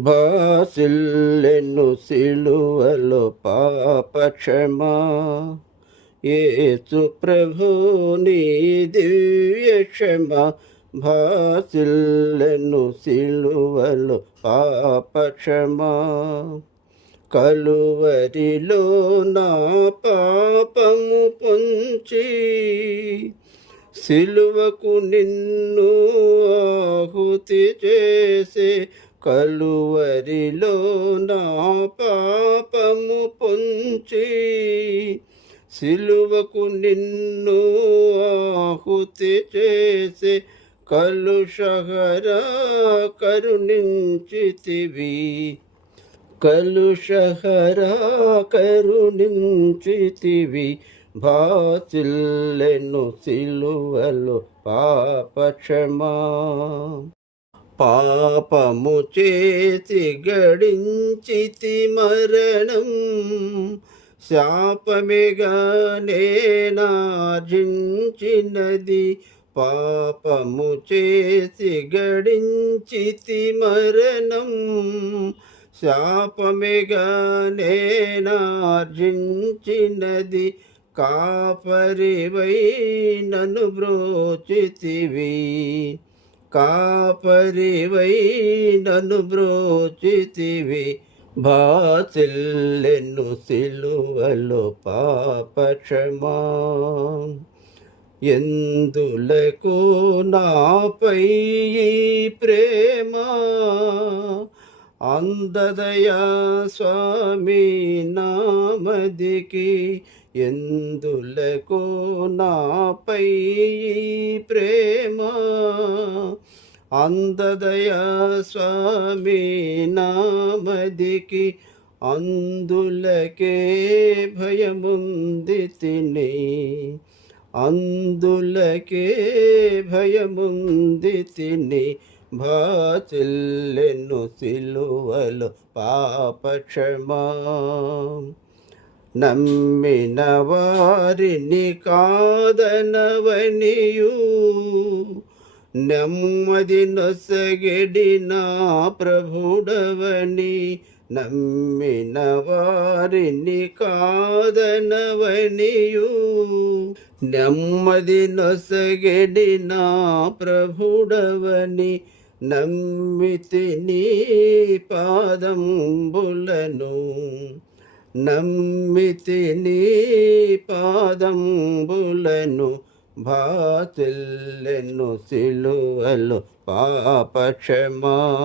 భాసిల్లెను సిలువలో పాపక్షమా. యేసు ప్రభు నీ దివ్య క్షమా. భాసిల్లెను సిలువలో పాపక్షమా. కలువరిలో నా పాపము పొంచి సిలువకు నిన్ను ఆహుతి చేసే. కలువరిలో నా పాపము పొంచి సిలువకు నిన్ను ఆహుతి చేసే. కలుషహరా కరుణించితివి. కలుషహరా కరుణించితివి. భాసిల్లెను సిలువలో పాపక్షమా. పాపము చేసి గడించితి మరణం. శాపమేగా నేనార్జించినది. పాపము చేసి గడించితి మరణం. శాపమేగా నేనార్జించినది. కాపరివై నన్ను బ్రోచితివి. కాపరివై నన్ను బ్రోచితివి. భాసిల్లెను సిలువలో పాపక్షమా. ఎందులకు నాపై ఈ ప్రేమ. అందదయా స్వామి నామదికి. ఎందులకు నాపై ప్రేమ. అందదయా స్వామి నామదికి. అందులకే భయముంది తిని. అందులకే భయముంది తిని. భాసిల్లెను సిలువలో పాపక్షమా. నమ్మిన వారిని కాదనవనియు నెమ్మది నొసగెడి నా ప్రభుడవని. నమ్మిన వారిని కాదనవనియు నెమ్మది నొసగెడి నా ప్రభుడవని. నమ్మితి నీ పాదంబులను. నమ్మితి నీ పాదంబులను. భాసిల్లెను సిలువలో పాపక్షమా.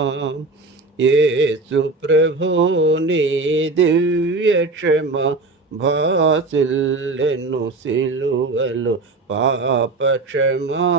యేసు ప్రభు నీ దివ్య క్షమా. భాసిల్లెను సిలువలో పాపక్షమా.